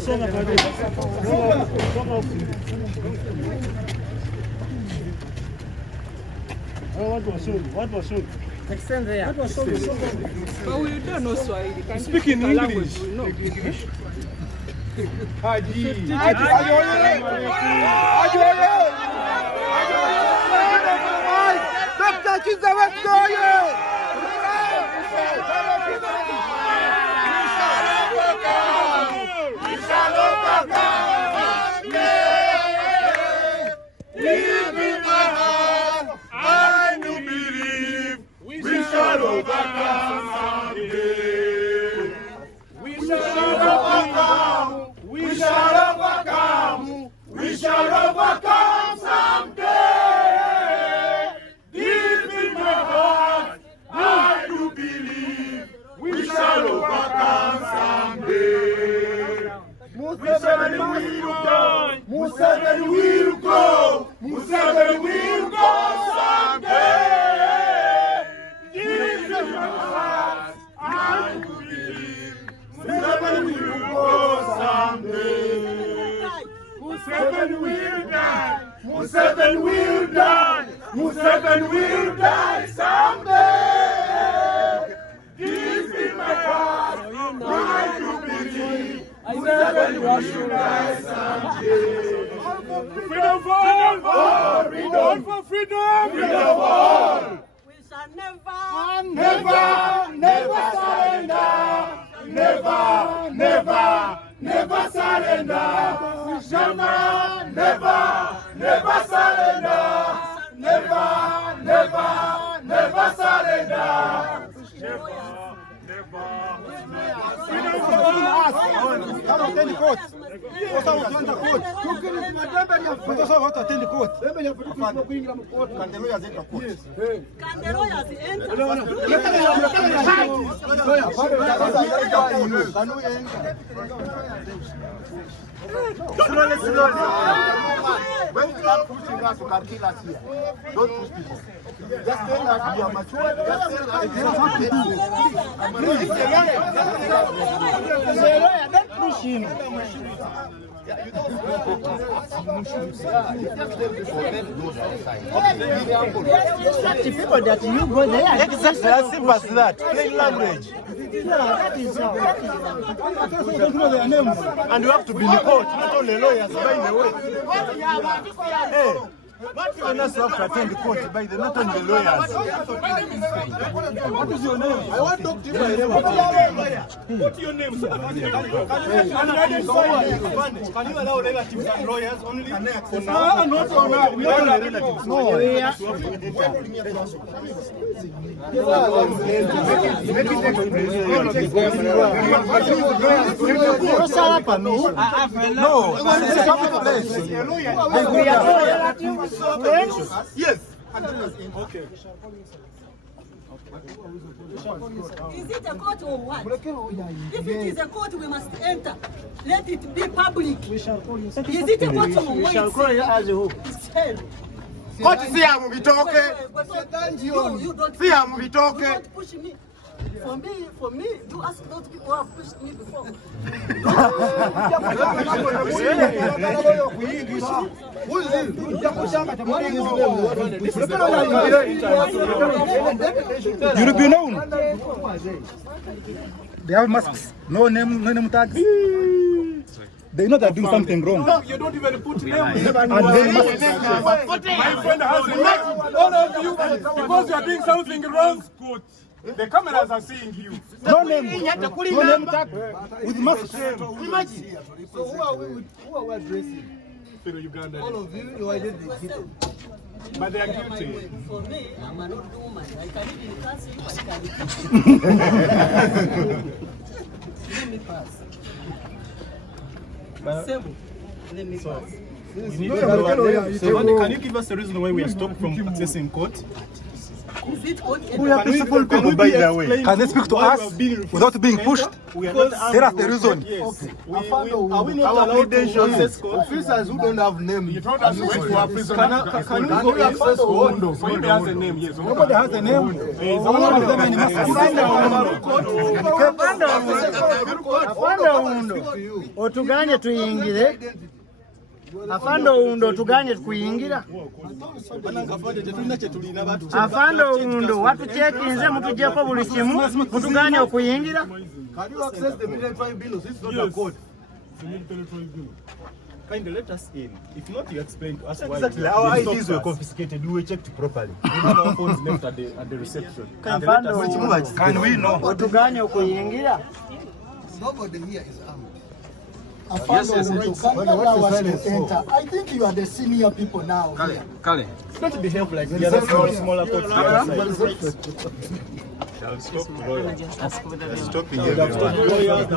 What was shown? Extend there. What was shown? But we don't know Swahili. Can speak in English. No. Dr. Kizza Besigye! We shall overcome. Live in my heart, I do believe we shall overcome someday. We shall overcome. We shall overcome. We shall overcome someday. Deep in my heart, I do believe we shall overcome someday. Museveni will go. Museveni will go. Museveni will go someday. Deep in my heart, I do believe Museveni will go someday. Museveni will die. Museveni will die. Museveni will die someday. Deep in my heart, I do believe Museveni will die someday. Freedom for all! Freedom for freedom! Freedom for all! We shall never surrender! Never surrender! We shall never surrender! Never surrender! Attend the court. Attend the court. Can the lawyers enter court? Can the lawyers enter? Can we enter? Slowly. When you start pushing us, you can kill us here. Don't push people. Just tell us you are mature. Just tell us you are mature. Don't push him. Such people that you go there. Exactly as simple as that. Plain language. That is And you have to be in the court, not only lawyers, by the way. Hey, you not have to attend the court, by the not only the lawyers. What is your name? I want to talk to you. What's your name? Can you allow relatives and lawyers only? No, we don't allow relatives. No. No, this is a place. Yes. Okay. Is it a court or what? If it is a court, we must enter. Let it be public. We shall call you. Is it a court or what? We shall call you as a who? Court see how we talk. You don't push me. For me, you ask those people who have pushed me before. You will be known. They have masks. No name tags. They know they're doing something wrong. No, you don't even put name. And they must. My friend has imagined all of you because you are doing something wrong. The cameras are seeing you. No name tag with masks. Imagine. So who are we addressing? Uganda. All of you are guilty. But they are guilty. For me, I'm an old woman. I can even cancel you. Let me pass. Let me pass. Can you give us the reason why we are stopped from accessing court? Is it okay? We are peaceful people, by the way. Can they speak to us without being pushed? Tell us the reason. Are we not allowed to access officers who don't have names? You told us to wait for our prisoner. Can we go access Oundo? So he has a name, yes. Nobody has a name. Afande Oundo otuganye tuyingire. Afande Oundo otuganye kuyingira. Afande Oundo watuchekinze mutujeko buli kimu mutuganye okuyingira. Can you access the military bills? It's not a court. Kindly let us in. If not, you explain to us why. Exactly. Our IDs were confiscated. We were checked properly. We have our phones left at the reception. Can we know? Otuganye okuyingira. Nobody here is armed. Yes. Enter. I think you are the senior people now. Kale. It's not to behave like the other smaller courts. Stopping They have stopped lawyers, they have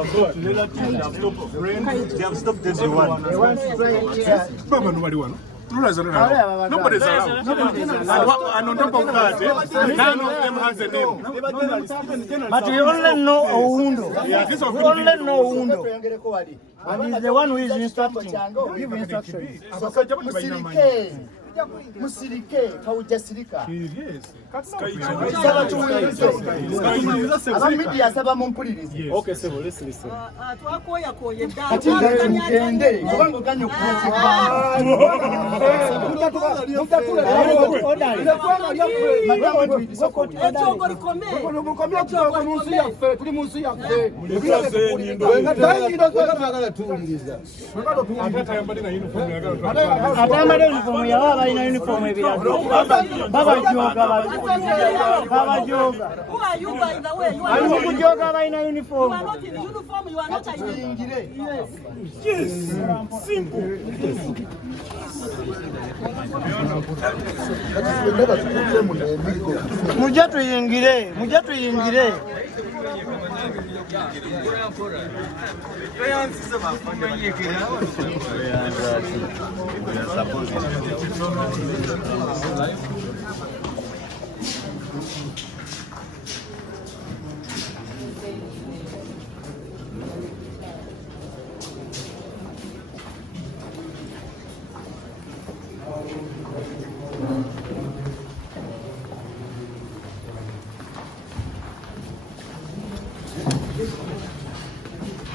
stopped relatives, they have stopped everyone. Nobody won. Nobody's around. And on top of that, none of them has a name. But we only know Oundo. We only know Oundo. And he's the one who is instructing. Give instructions. Musirike kaujasirika. Media saba mumpulirize. Okay, so let's listen. Ina uniform Baba Joga. Who are you, by the way? You are I'm not not Joga in uniform. You are not in uniform, you are not yes. Yes. Simple. Muje tuyingire.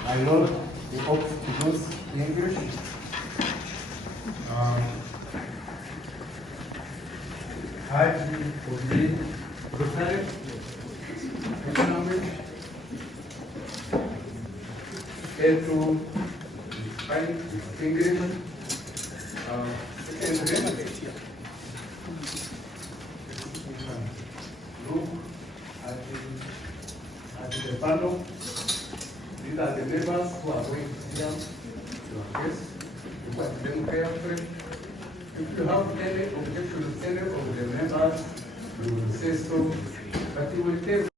My Lord, we hope to use English. Obukenke, economic, to find English. Look at the panel. These are the members who are going to hear your case. Look at them carefully. If you have any objection to any of the members, you will say so, but you will take